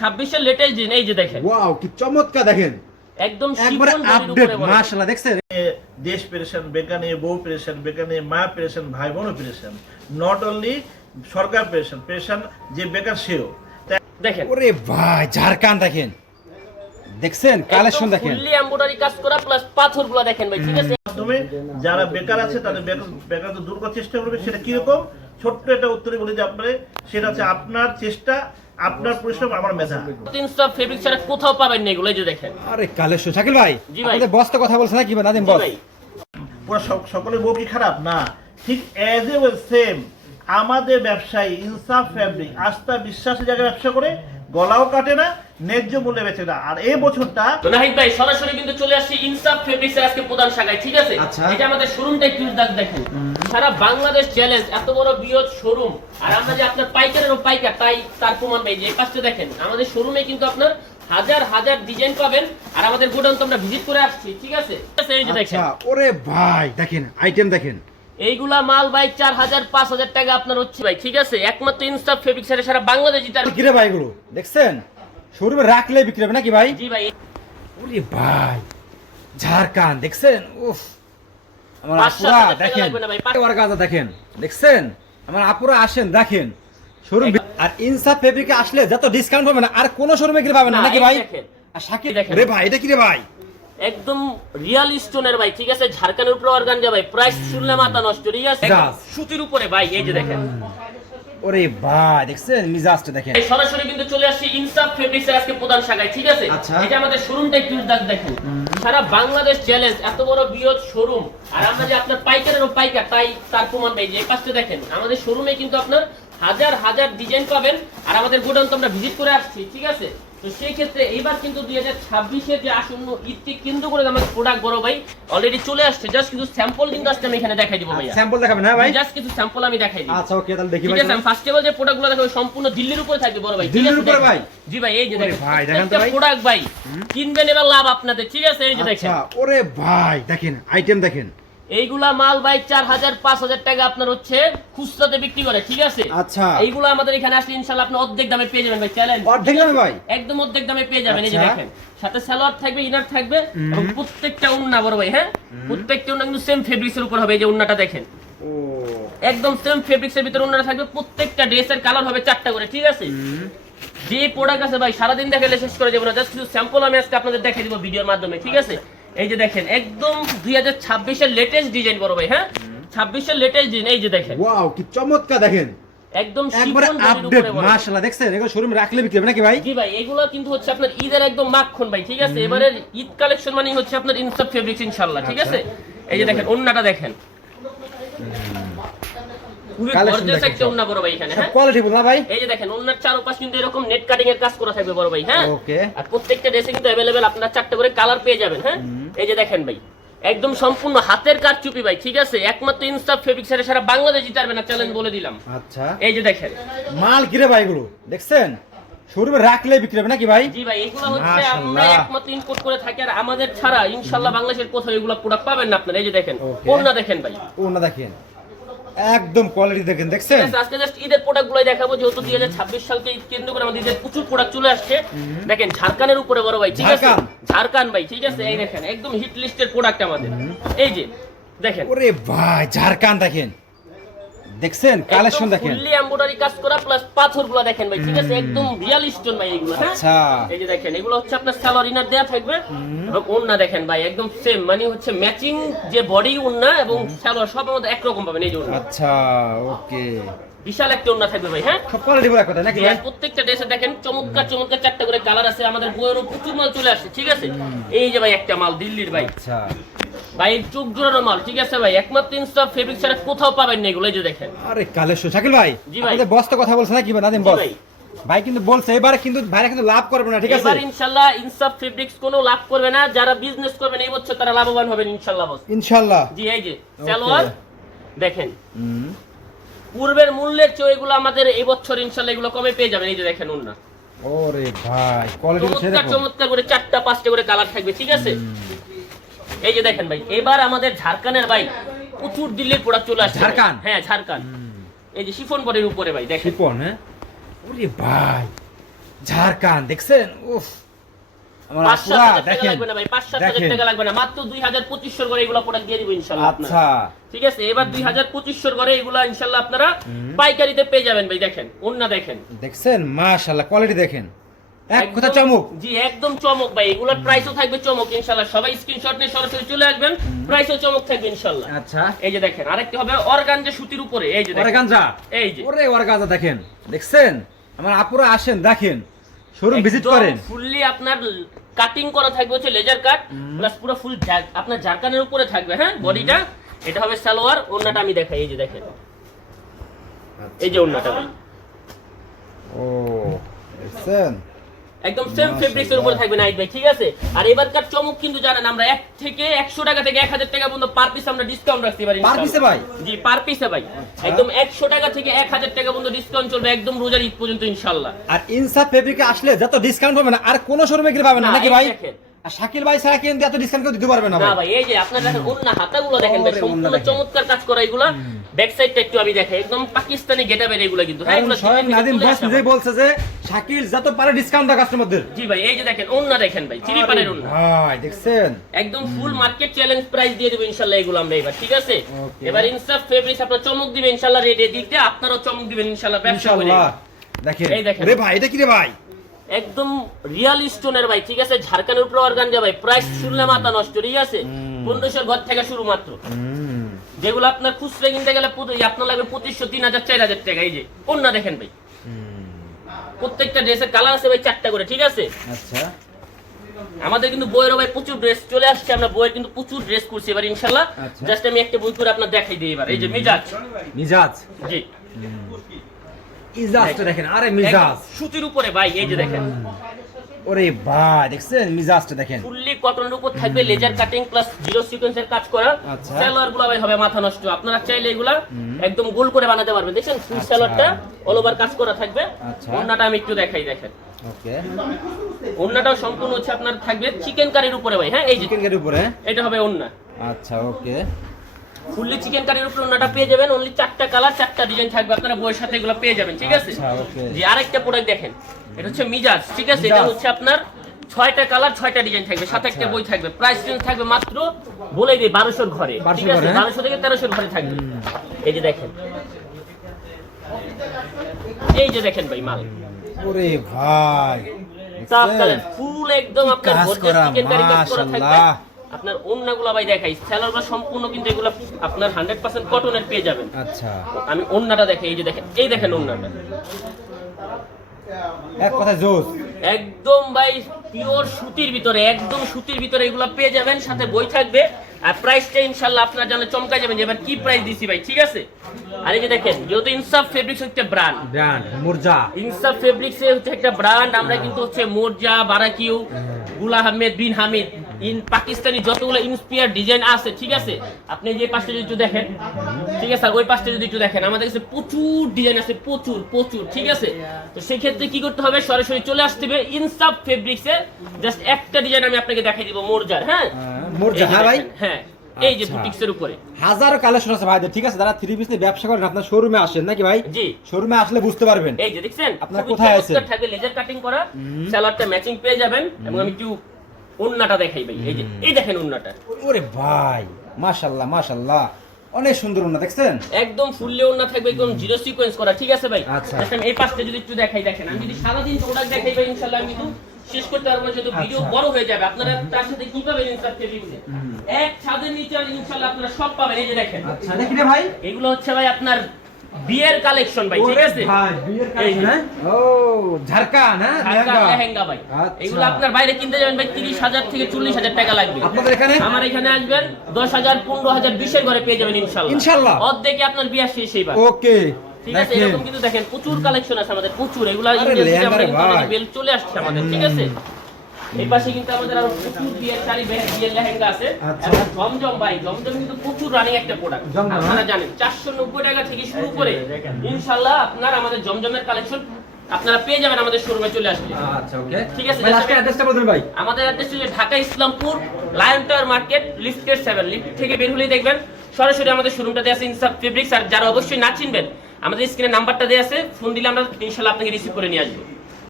ছাব্বিশের লেটেস্ট দিন এই যে দেখেন। ওয়াও কি চমৎকার দেখেন। একদম একবারে আপডেট মাশাআল্লাহ দেখছেন? দেশ পেরেছেন বেকানে বউ পেরেছেন বেকানে মা পেরেছেন ভাই বোনও পেরেছেন নট অনলি সরকার পেরেছেন পেরেছেন যে বেকার সেও। দেখেন। ওরে ভাই ঝাড়খান্ড দেখেন। দেখছেন? কালেকশন দেখেন। ফুললি এমব্রয়ডারি কাজ করা প্লাস পাথরগুলো দেখেন ভাই ঠিক আছে? মাধ্যমে যারা বেকার আছে তাদের বেকার বেকার দূর করার চেষ্টা করবে। সেটা কীরকম? ছোট্ট একটা উত্তরে বলি যে আপনার সেটা হচ্ছে আপনার চেষ্টা আপনার পরিশ্রম আমার মেধা। তিন তিনশো ফেব্রিক ছাড়া কোথাও পাবেন না এগুলো এই যে দেখেন। আরে কালেকশন। শাকিল ভাই জি ভাই। আমাদের বসটা কথা বলছে নাকি নাদিম জি বস পুরো সক- সকলের বউ কি খারাপ? না। ঠিক অ্যাজ এ ওয়েল সেম আমাদের ব্যবসায়ী ইনসাফ ফ্যাব্রিক আস্থা বিশ্বাসের জায়গায় ব্যবসা করে গলাও কাটে না ন্যায্য মূল্যে বেচে না। আর এই বছরটা তো নাহিদ ভাই সরাসরি কিন্তু চলে আসছি ইনসাফ ফেব্রিক্স এর আজকে প্রধান শাখায় ঠিক আছে? আচ্ছা। এটা আমাদের শোরুমটা একটু দেখ- দেখেন। সারা বাংলাদেশ চ্যালেঞ্জ এত বড় বৃহৎ শোরুম। আর আমরা যে আপনার পাইকারেরও পাইকার তাই তার প্রমাণ পাই যে এই পাশটা দেখেন আমাদের শোরুমে কিন্তু আপনার হাজার হাজার ডিজাইন পাবেন। আর আমাদের গোডাউন তো আমরা ভিজিট করে আসছি ঠিক আছে? এই যে দেখেন আচ্ছা ওরে ভাই দেখেন আইটেম দেখেন। এইগুলা মাল ভাই চার হাজার পাঁচ হাজার টাকা আপনার হচ্ছে ভাই ঠিক আছে? একমাত্র ইনসাফ ফেব্রিক্স এর সারা বাংলাদেশ জিতার কিরে ভাই এগুলো দেখছেন? শোরুমে রাখলে বিক্রি হবে নাকি ভাই? জি ভাই। ওরে ভাই ঝাড়খান দেখছেন? উফ আমার আপুরা দেখেন। না ওর গাঁজা দেখেন। দেখছেন? আমার আপুরা আসেন দেখেন। শোরুম আর ইনসাফ ফেব্রিকে আসলে যত ডিসকাউন্ট পাবেন আর কোন শোরুমে গেলে পাবেন না না, নাকি ভাই? আর শাকিব দেখেন। রে ভাই এটা কি রে ভাই? একদম রিয়াল স্টোনের ভাই ঠিক আছে? ঝাড়খানের উপরে অর্গানজা ভাই প্রাইস শুনলে মাথা নষ্ট ঠিক আছে? সুতির উপরে ভাই এই যে দেখেন। ওরে ভাই দেখছেন? মিজাজটা দেখেন। এই সরাসরি কিন্তু চলে আসছি ইনসাফ ফেব্রিক্স এর আজকে প্রধান শাখায় ঠিক আছে? আচ্ছা। এটা আমাদের শোরুমটা একটু দেখেন। সারা বাংলাদেশ চ্যালেঞ্জ এত বড় বৃহৎ শোরুম আর আমরা যে আপনার পাইকারেরও পাইকার তাই তার প্রমাণ পাই যে এই পাশটা দেখেন আমাদের শোরুমে কিন্তু আপনার হাজার হাজার ডিজাইন পাবেন। আর আমাদের গোডাউন তো আমরা ভিজিট করে আসছি ঠিক আছে? তো সেই এইবার কিন্তু দুই হাজার ছাব্বিশের যে আসন্ন ঈদকে কেন্দ্র করে আমাদের প্রোডাক্ট বড় ভাই অলরেডি চলে আসছে। জাস্ট কিন্তু স্যাম্পল কিন্তু আজকে আমি এখানে দেখাই দিব ভাইয়া। স্যাম্পল দেখাবেন হ্যাঁ ভাই? জাস্ট কিছু স্যাম্পল আমি দেখাই দিব। আচ্ছা ওকে তাহলে দেখি ঠিক আছে ফার্স্ট অফ অল যে প্রোডাক্টগুলো দেখাবো সম্পূর্ণ দিল্লির উপরে থাকবে বড় ভাই। দিল্লির উপরে ভাই? জি ভাই এই যে দেখেন ভাই, দেখেন তো ভাই। প্রোডাক্ট ভাই কিনবেন এবার লাভ আপনাদের ঠিক আছে এই যে দেখেন। আচ্ছা ওরে ভাই দেখেন আইটেম দেখেন। এইগুলা মাল ভাই চার হাজার পাঁচ হাজার টাকা আপনার হচ্ছে খুচরাতে বিক্রি করে ঠিক আছে? আচ্ছা। এইগুলো আমাদের এখানে আসলে ইনশাল্লাহ আপনি অর্ধেক দামে পেয়ে যাবেন ভাই চ্যালেঞ্জ অর্ধেক দামে ভাই? একদম অর্ধেক দামে পেয়ে যাবেন এই যে আচ্ছা। দেখেন। সাথে সালোয়ার থাকবে ইনার থাকবে এবং প্রত্যেকটা উন্না বড় ভাই হ্যাঁ? প্রত্যেকটা উন্না কিন্তু সেম ফেব্রিক্স এর উপর হবে এই যে উন্নাটা দেখেন। একদম সেম ফেব্রিক্স এর ভিতরে উন্নাটা থাকবে প্রত্যেকটা ড্রেসের কালার হবে চারটা করে ঠিক আছে? যে প্রোডাক্ট আছে ভাই সারাদিন দেখালে শেষ করে যাব না জাস্ট কিছু স্যাম্পল আমি আজকে আপনাদের দেখাই দিব ভিডিওর মাধ্যমে ঠিক আছে? এই যে দেখেন একদম দুই হাজার ছাব্বিশের লেটেস্ট ডিজাইন বড় ভাই হ্যাঁ? ছাব্বিশের লেটেস্ট ডিজাইন এই যে দেখেন। ওয়াও কি চমৎকার দেখেন। একদম একবারে আপডেট উপরে বড় ভাই। মাশাআল্লাহ দেখছেন? এগুলো শোরুমে রাখলে বিক্রি হবে নাকি ভাই? জি ভাই এগুলো কিন্তু হচ্ছে আপনার ঈদের একদম মাখন ভাই ঠিক আছে? এবারে ঈদ কালেকশন মানে হচ্ছে আপনার ইনসাফ ফেব্রিক্স ইনশাআল্লাহ ঠিক আছে? এই যে দেখেন অন্যটা দেখেন। খুবই গর্জিয়াস একটা ওন্না বড় ভাই এখানে হ্যাঁ? কোয়ালিটি না ভাই? এই যে দেখেন ওন্নার চারপাশ কিন্তু এরকম নেট কাটিং এর কাজ করা থাকবে বড় ভাই হ্যাঁ? ওকে আর প্রত্যেকটা ড্রেসে কিন্তু অ্যাভেলেবেল আপনারা চারটে করে কালার পেয়ে যাবেন হ্যাঁ? এই যে দেখেন ভাই একদম সম্পূর্ণ হাতের কাজ চুপি ভাই ঠিক আছে? একমাত্র এর সারা বাংলাদেশ জিতারবে না চ্যালেঞ্জ বলে দিলাম। আচ্ছা। এই যে দেখেন। মাল কিরে ভাই এগুলো? দেখছেন? শোরুমে রাখলে বিক্রি হবে নাকি ভাই? জি ভাই এগুলো হচ্ছে আমরা একমাত্র ইম্পোর্ট করে থাকি আর আমাদের ছাড়া ইনশাআল্লাহ বাংলাদেশের কোথাও এগুলো প্রোডাক্ট পাবেন না আপনারা এই যে দেখেন. কোনটা দেখেন ভাই। ও না দেখেন। একদম কোয়ালিটি দেখেন দেখছেন? আজকে জাস্ট ঈদের প্রোডাক্টগুলো দেখাবো যেহেতু দুই হাজার ছাব্বিশ সালকে ঈদ কেন্দ্র করে আমাদের ঈদের প্রচুর প্রোডাক্ট চলে আসছে। দেখেন ঝাড়খানের উপরে বড় ভাই ঠিক আছে? ঝাড়খান ভাই ঠিক আছে? এই দেখেন একদম হিট লিস্টের প্রোডাক্ট আমাদের। এই যে দেখেন। ওরে ভাই ঝাড়খান দেখেন। দেখছেন? কালেকশন দেখেন। ফুললি এমব্রয়ডারি কাজ করা প্লাস পাথরগুলো দেখেন ভাই ঠিক আছে? একদম রিয়াল স্টোন ভাই এগুলো হ্যাঁ? আচ্ছা। এই যে দেখেন এগুলো হচ্ছে আপনার সালোয়ার ইনার দেয়া থাকবে এবং ওন্না দেখেন ভাই একদম সেম মানে হচ্ছে ম্যাচিং যে বডি ওন্না এবং সালোয়ার সব আমাদের একরকম পাবেন এই যে ওন্না আচ্ছা ওকে। বিশাল একটা ওন্না থাকবে ভাই হ্যাঁ? সব কোয়ালিটি বলা কথা নাকি ভাই? প্রত্যেকটা ড্রেসে দেখেন চমৎকার চমৎকার চারটা করে কালার আছে আমাদের বইয়েরও প্রচুর মাল চলে আসছে ঠিক আছে? এই যে ভাই একটা মাল দিল্লির ভাই। আচ্ছা। ভাই চোখ জোড়ানো মাল ঠিক আছে ভাই? একমাত্র ইনস্টপ ফেব্রিক ছাড়া কোথাও পাবেন না এগুলো এই যে দেখেন। আরে কালেকশন শাকিল ভাই জি ভাই। আমাদের বস তো কথা বলছে নাকি ভাই? নাদিম বস ভাই। ভাই কিন্তু বলছে এবারে কিন্তু ভাইরা কিন্তু লাভ করবে না ঠিক আছে? এবার ইনশাআল্লাহ ইনসাফ ফেব্রিক্স কোনো লাভ করবে না যারা বিজনেস করবেন এই বছর তারা লাভবান হবেন ইনশাআল্লাহ বস ইনশাআল্লাহ জি এই যে সালোয়ার দেখেন। পূর্বের মূল্যের চেয়ে এগুলো আমাদের এই বছর ইনশাআল্লাহ এগুলো কমে পেয়ে যাবেন এই যে দেখেন ওন্না ওরে ভাই কোয়ালিটি চমৎকার চমৎকার করে চারটা পাঁচটা করে কালার থাকবে ঠিক আছে? এই যে দেখেন ভাই এবার আমাদের ঝাড়খানের ভাই প্রচুর দিল্লির প্রোডাক্ট চলে আসছে ঝাড়খান? হ্যাঁ ঝাড়খান এই যে শিফন বডির উপরে ভাই দেখেন। শিপন হ্যাঁ? ওরে ভাই ঝাড়খান দেখছেন? উফ আপনার। আচ্ছা। ঠিক আছে এবার দুই হাজার পঁচিশশোর করে এগুলো ইনশাল্লাহ আপনারা পাইকারিতে পেয়ে যাবেন ভাই দেখেন অন্য দেখেন। দেখছেন? মাশাআল্লাহ কোয়ালিটি দেখেন। এক কথা চমক? জি একদম চমক ভাই এগুলোর প্রাইসও থাকবে চমক ইনশাল্লাহ সবাই স্ক্রিনশট নিয়ে সরাসরি চলে আসবেন প্রাইসও চমক থাকবে ইনশাল্লাহ আচ্ছা। এই যে দেখেন আরেকটি হবে অর্গানজা সুতির উপরে এই যে অর্গানজা? এই যে। ওরে অর্গানজা দেখেন। দেখছেন? আমার আপুরা আসেন দেখেন। শোরুম ভিজিট করেন। ফুললি আপনার কাটিং করা থাকবে হচ্ছে লেজার কাট প্লাস পুরো ফুল আপনার জারকানের উপরে থাকবে হ্যাঁ বডিটা এটা হবে সালোয়ার ওন্নাটা আমি দেখাই এই যে দেখেন। এই যে ওন্নাটা ও দেখছেন? একদম সেম ফেব্রিক্স এর উপরে থাকবে নাইট ভাই ঠিক আছে? আর এবারকার চমক কিন্তু জানেন আমরা এক থেকে একশো টাকা থেকে এক হাজার টাকা পর্যন্ত পার পিস আমরা ডিসকাউন্ট রাখতে পারি পার পিসে ভাই? জি পার পিসে ভাই। একদম একশো টাকা থেকে এক হাজার টাকা পর্যন্ত ডিসকাউন্ট চলবে একদম রোজার ঈদ পর্যন্ত ইনশাল্লাহ আর ইনসাফ ফেব্রিকে আসলে যত ডিসকাউন্ট পাবে না আর কোনো শোরুমে গেলে পাবেন না নাকি ভাই। আর শাকিল ভাই ছাড়া কিন্তু এত ডিসকাউন্ট কেউ দিতে পারবে না ভাই। এই যে আপনার দেখেন হাতাগুলো দেখেন ভাই সম্পূর্ণ চমৎকার কাজ করা এগুলা। ব্যাক সাইডটা একটু আমি দেখাই একদম পাকিস্তানি এগুলা কিন্তু। হ্যাঁ এগুলো স্বয়ং নাদিম বস নিজেই বলছে যে শাকিল যত পারে ডিসকাউন্ট দেয় কাস্টমারদের জি ভাই এই যে দেখেন দেখেন ভাই চিনি পানের ভাই দেখছেন? একদম ফুল মার্কেট চ্যালেঞ্জ প্রাইস দিয়ে দেবো ইনশাল্লাহ এগুলো আমরা এবার ঠিক আছে? এবার ইনসাফ ফেব্রিক্স আপনার চমক দিবে ইনশাল্লাহ রেডি দিয়ে আপনারও চমক দিবেন ইনশাল্লাহ ব্যবসা করে। দেখেন। এই দেখেন। রে ভাই এটা কি রে ভাই? একদম রিয়াল স্টোনের ভাই ঠিক আছে? ঝাড়খানের উপরে অর্গানজা ভাই প্রাইস শুনলে মাথা নষ্ট ঠিক আছে? পনেরোশোর ঘর থেকে শুরু মাত্র। যেগুলো আপনার খুচরা কিনতে গেলে আপনার লাগবে পঁচিশশো তিন হাজার চার হাজার টাকা এই যে অন্য দেখেন ভাই। প্রত্যেকটা ড্রেসের কালার আছে ভাই চারটা করে ঠিক আছে? আচ্ছা। আমাদের কিন্তু বইয়ের ভাই প্রচুর ড্রেস চলে আসছে আমরা বইয়ের কিন্তু প্রচুর ড্রেস করছি এবার ইনশাল্লাহ। আচ্ছা। জাস্ট আমি একটা বই করে আপনার দেখাই দিই এবার এই যে মিজাজ। মিজাজ। জি। ইজাজটা দেখেন আরে মিজাজ। সুতির উপরে ভাই এই যে দেখেন। ওরে ভাই দেখছেন? মিজাজটা দেখেন। ফুললি কটনের উপর থাকবে লেজার কাটিং প্লাস জিরো সিকোয়েন্সের কাজ করা। আচ্ছা। গুলো ভাই হবে মাথা নষ্ট। আপনারা চাইলে এগুলা একদম গোল করে বানাতে পারবেন। দেখছেন? ফুল আচ্ছা। সালোয়ারটা অল ওভার কাজ করা থাকবে। আচ্ছা। ওন্নাটা আমি একটু দেখাই দেখেন। ওন্নাটাও সম্পূর্ণ হচ্ছে আপনার থাকবে চিকেন কারির উপরে ভাই হ্যাঁ এই যে। চিকেন কারির উপরে? এটা হবে ওন্না। আচ্ছা ওকে। ফুললি চিকেন কারির উপরে ওন্নাটা পেয়ে যাবেন। অনলি চারটা কালার চারটা ডিজাইন থাকবে। আপনারা বইয়ের সাথে এগুলো পেয়ে যাবেন ঠিক আছে? আচ্ছা, জি আরেকটা প্রোডাক্ট দেখেন এটা হচ্ছে মিজাজ ঠিক আছে? এটা হচ্ছে আপনার ছয়টা কালার ছয়টা ডিজাইন থাকবে সাথে একটা আচ্ছা। বই থাকবে। প্রাইস রেঞ্জ থাকবে মাত্র বলে দিই বারোশোর ঘরে ঠিক আছে? হ্যাঁ? বারোশো থেকে তেরোশোর ঘরে থাকবে। এই যে দেখেন। এই যে দেখেন ভাই মাল। ওরে ভাই ফুল একদম আপনার gorgeous করা, কাজ করা থাকবে। আপনার অন্যগুলো ভাই দেখাই। স্যালোয়ারগুলো সম্পূর্ণ কিন্তু এগুলো আপনার হান্ড্রেড পার্সেন্ট কটনের পেয়ে যাবেন। আচ্ছা। আমি অন্যটা দেখে এই যে দেখেন এই দেখেন অন্যটা এক কথা জোস। একদম ভাই পিওর সুতির ভিতরে একদম সুতির ভিতরে এগুলো পেয়ে যাবেন সাথে বই থাকবে। আর প্রাইসটা ইনশাল্লাহ আপনার জানলে চমকা যাবেন এবার কি প্রাইস দিছি ভাই ঠিক আছে? আর এই যে দেখেন যেহেতু ইনসাফ ফেব্রিক্স হচ্ছে ব্র্যান্ড ব্র্যান্ড মুরজা ইনসাফ ফেব্রিক্স হচ্ছে একটা ব্র্যান্ড আমরা কিন্তু হচ্ছে মোরজা বারাকিউ গুলা আহমেদ বিন হামিদ ইন পাকিস্তানি যতগুলো ইন্সপিয়ার ডিজাইন আছে ঠিক আছে? আপনি যে পাশটা যদি একটু দেখেন ঠিক আছে? ওই পাশটা যদি একটু দেখেন আমাদের কাছে প্রচুর ডিজাইন আছে প্রচুর প্রচুর ঠিক আছে? তো সেই ক্ষেত্রে কি করতে হবে? সরাসরি চলে আসতে হবে ফেব্রিক্সে। জাস্ট একটা ডিজাইন আমি আপনাকে দেখাই দিব মোরজার হ্যাঁ? হ্যাঁ, মোরজা, হ্যাঁ ভাই? হ্যাঁ এই যে আচ্ছা। বুটিক্সের উপরে। হাজারো কালেকশন আছে ভাইদের ঠিক আছে? যারা থ্রি পিস নিয়ে ব্যবসা করেন আপনার শোরুমে আসেন নাকি ভাই? জি। শোরুমে আসলে বুঝতে পারবেন। এই যে দেখছেন আপনার কোথায়? থাকবে লেজার কাটিং করা স্যালাডটা ম্যাচিং পেয়ে যাবেন এবং আমি একটু ওন্নাটা দেখাই ভাই এই যে এই দেখেন ওন্নাটা ওরে ভাই মাশাল্লাহ মাশাল্লাহ অনেক সুন্দর না দেখছেন? একদম ফুললে ওন্না থাকবে একদম জিরো সিকোয়েন্স করা ঠিক আছে ভাই? আচ্ছা। আমি এই পাশটা যদি একটু দেখাই দেখেন আমি যদি সারাদিন প্রোডাক্ট দেখাই ভাই ইনশাআল্লাহ আমি কিন্তু শেষ করতে পারব না, যেহেতু ভিডিও আচ্ছা। বড় হয়ে যাবে। আপনারা তার সাথে কীভাবে পাবেন ইনসাফ এক ছাদের নিচে ইনশাআল্লাহ আপনারা সব পাবেন এই যে দেখেন। আচ্ছা দেখি রে ভাই। এগুলো হচ্ছে ভাই আপনার বিয়ের কালেকশন ভাই ঠিক আছে? ভাই বিয়ের কালেকশন হ্যাঁ? ও। ঝাড়খান হ্যাঁ ঢাকা লেহেঙ্গা। লেহেঙ্গা ভাই। আচ্ছা। এগুলো আপনার বাইরে কিনতে যাবেন ভাই তিরিশ হাজার থেকে চল্লিশ হাজার টাকা লাগবে। আপনাদের এখানে? আমার এখানে আসবেন দশ হাজার পনেরো হাজার বিশের ঘরে পেয়ে যাবেন ইনশাল্লাহ। ইনশাল্লাহ। অর্ধেকে আপনার বিয়ে শেষ এইবার। ওকে। ঠিক আছে এরকম কিন্তু দেখেন প্রচুর কালেকশন আছে আমাদের প্রচুর। এগুলো ইন্ডিয়ান চলে আসছে আমাদের ঠিক আছে? এই পাশে কিন্তু আমাদের আরও প্রচুর বিয়ের শাড়ি বে- বিয়ের লেহেঙ্গা আছে। আচ্ছা। এবং জমজম ভাই জমজম কিন্তু প্রচুর রানিং একটা প্রোডাক্ট আপনারা হ্যাঁ? জানেন চারশো নব্বই টাকা থেকে শুরু করে ইনশাল্লাহ আপনার আমাদের জমজমের কালেকশন আপনারা পেয়ে যাবেন আমাদের শোরুমে চলে আসলে। আচ্ছা ওকে ঠিক আছে, অ্যাড্রেসটা বলবেন ভাই। আমাদের অ্যাড্রেস হচ্ছে Dhaka Islampur lion tower market লিফটের সেভেন লিফট থেকে বের হলেই দেখবেন সরাসরি আমাদের শোরুমটা দেওয়া আছে ইনসাফ ফেব্রিক্স আর যারা অবশ্যই না চিনবেন আমাদের স্ক্রিনে নাম্বারটা দেওয়া আছে ফোন দিলে আমরা ইনশাল্লাহ আপনাকে রিসিভ করে নিয়ে আসব।